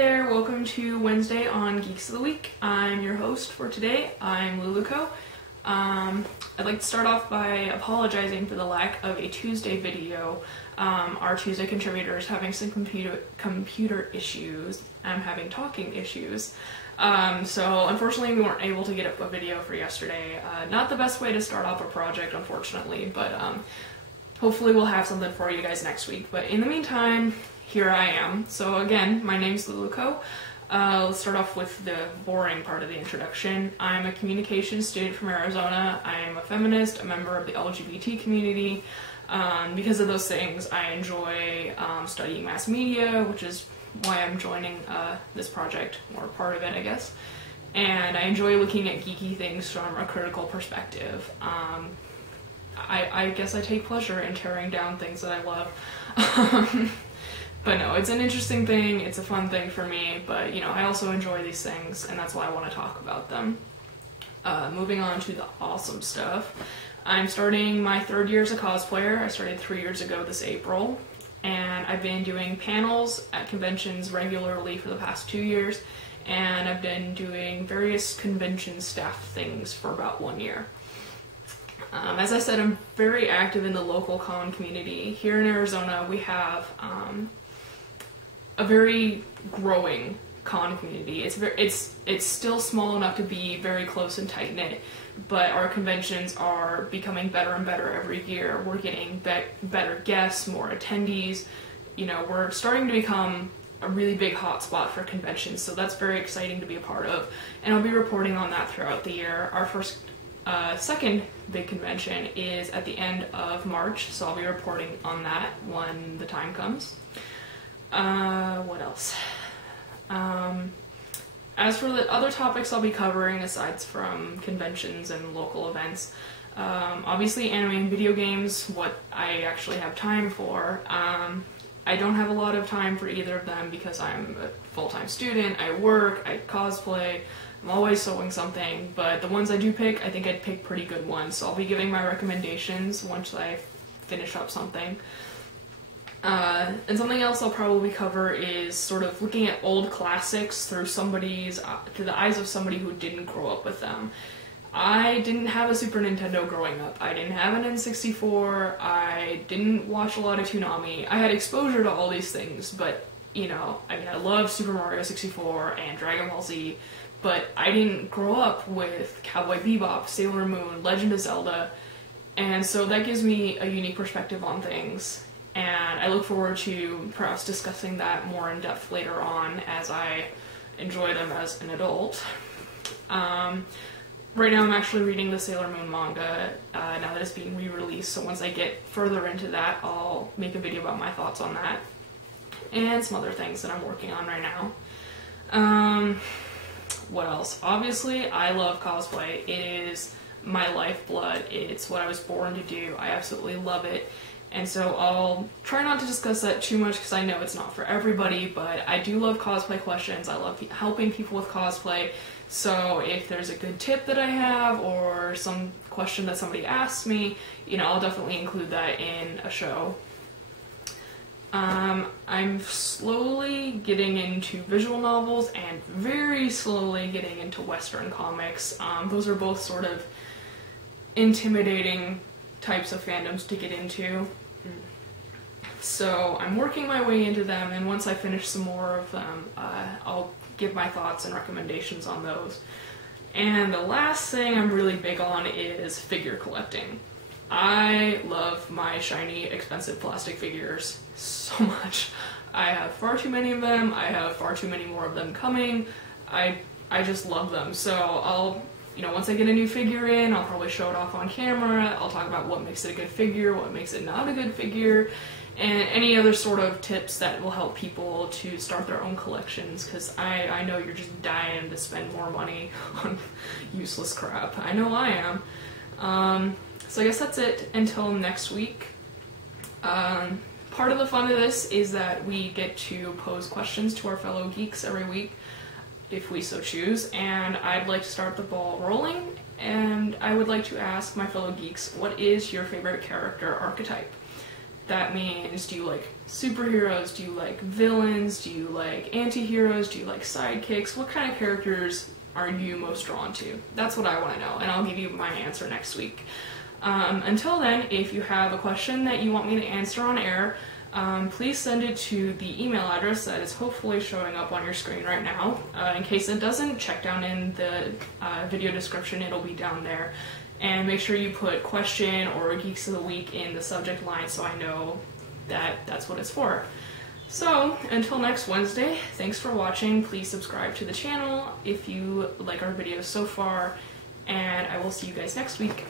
there, welcome to Wednesday on Geeks of the Week. I'm your host for today, I'm Luluko. I'd like to start off by apologizing for the lack of a Tuesday video. Our Tuesday contributor is having some computer issues. I'm having talking issues. So unfortunately we weren't able to get up a video for yesterday. Not the best way to start off a project, unfortunately, but hopefully we'll have something for you guys next week. But in the meantime, here I am. So again, my name's Luluko. Let's start off with the boring part of the introduction. I'm a communications student from Arizona. I'm a feminist, a member of the LGBT community. Because of those things, I enjoy studying mass media, which is why I'm joining this project, or part of it, I guess. And I enjoy looking at geeky things from a critical perspective. I guess I take pleasure in tearing down things that I love. But no, it's an interesting thing, it's a fun thing for me, but you know, I also enjoy these things, and that's why I want to talk about them. Moving on to the awesome stuff. I'm starting my third year as a cosplayer. I started 3 years ago this April, and I've been doing panels at conventions regularly for the past 2 years, and I've been doing various convention staff things for about 1 year. As I said, I'm very active in the local con community. Here in Arizona, we have a very growing con community. It's still small enough to be very close and tight-knit, but our conventions are becoming better and better every year. We're getting better guests, more attendees. You know, we're starting to become a really big hotspot for conventions, so that's very exciting to be a part of, and I'll be reporting on that throughout the year. Our second big convention is at the end of March, so I'll be reporting on that when the time comes. What else? As for the other topics I'll be covering, aside from conventions and local events, obviously anime and video games, what I actually have time for. I don't have a lot of time for either of them because I'm a full-time student, I work, I cosplay, I'm always sewing something, but the ones I do pick, I think I'd pick pretty good ones, so I'll be giving my recommendations once I finish up something. And something else I'll probably cover is sort of looking at old classics through the eyes of somebody who didn't grow up with them. I didn't have a Super Nintendo growing up. I didn't have an N64. I didn't watch a lot of Toonami. I had exposure to all these things, but, you know, I mean, I love Super Mario 64 and Dragon Ball Z, but I didn't grow up with Cowboy Bebop, Sailor Moon, Legend of Zelda, and so that gives me a unique perspective on things. And I look forward to perhaps discussing that more in depth later on as I enjoy them as an adult. Right now I'm actually reading the Sailor Moon manga now that it's being re-released, so once I get further into that, I'll make a video about my thoughts on that. And some other things that I'm working on right now. What else? Obviously, I love cosplay. It is my lifeblood. It's what I was born to do. I absolutely love it. And so I'll try not to discuss that too much because I know it's not for everybody, but I do love cosplay questions. I love helping people with cosplay. So if there's a good tip that I have or some question that somebody asks me, you know, I'll definitely include that in a show. I'm slowly getting into visual novels and very slowly getting into Western comics. Those are both sort of intimidating types of fandoms to get into. So I'm working my way into them, and once I finish some more of them, I'll give my thoughts and recommendations on those. And the last thing I'm really big on is figure collecting. I love my shiny, expensive plastic figures so much. I have far too many of them, I have far too many more of them coming. I just love them, so I'll, you know, once I get a new figure in, I'll probably show it off on camera. I'll talk about what makes it a good figure, what makes it not a good figure, and any other sort of tips that will help people to start their own collections, because I know you're just dying to spend more money on useless crap. I know I am. So I guess that's it until next week. Part of the fun of this is that we get to pose questions to our fellow geeks every week, if we so choose, and I'd like to start the ball rolling, and I would like to ask my fellow geeks, what is your favorite character archetype? That means, do you like superheroes? Do you like villains? Do you like anti-heroes? Do you like sidekicks? What kind of characters are you most drawn to? That's what I want to know, and I'll give you my answer next week. Until then, if you have a question that you want me to answer on air, please send it to the email address that is hopefully showing up on your screen right now. In case it doesn't, check down in the video description, it'll be down there. And make sure you put question or Geeks of the Week in the subject line so I know that that's what it's for. So, until next Wednesday, thanks for watching. Please subscribe to the channel if you like our videos so far, and I will see you guys next week.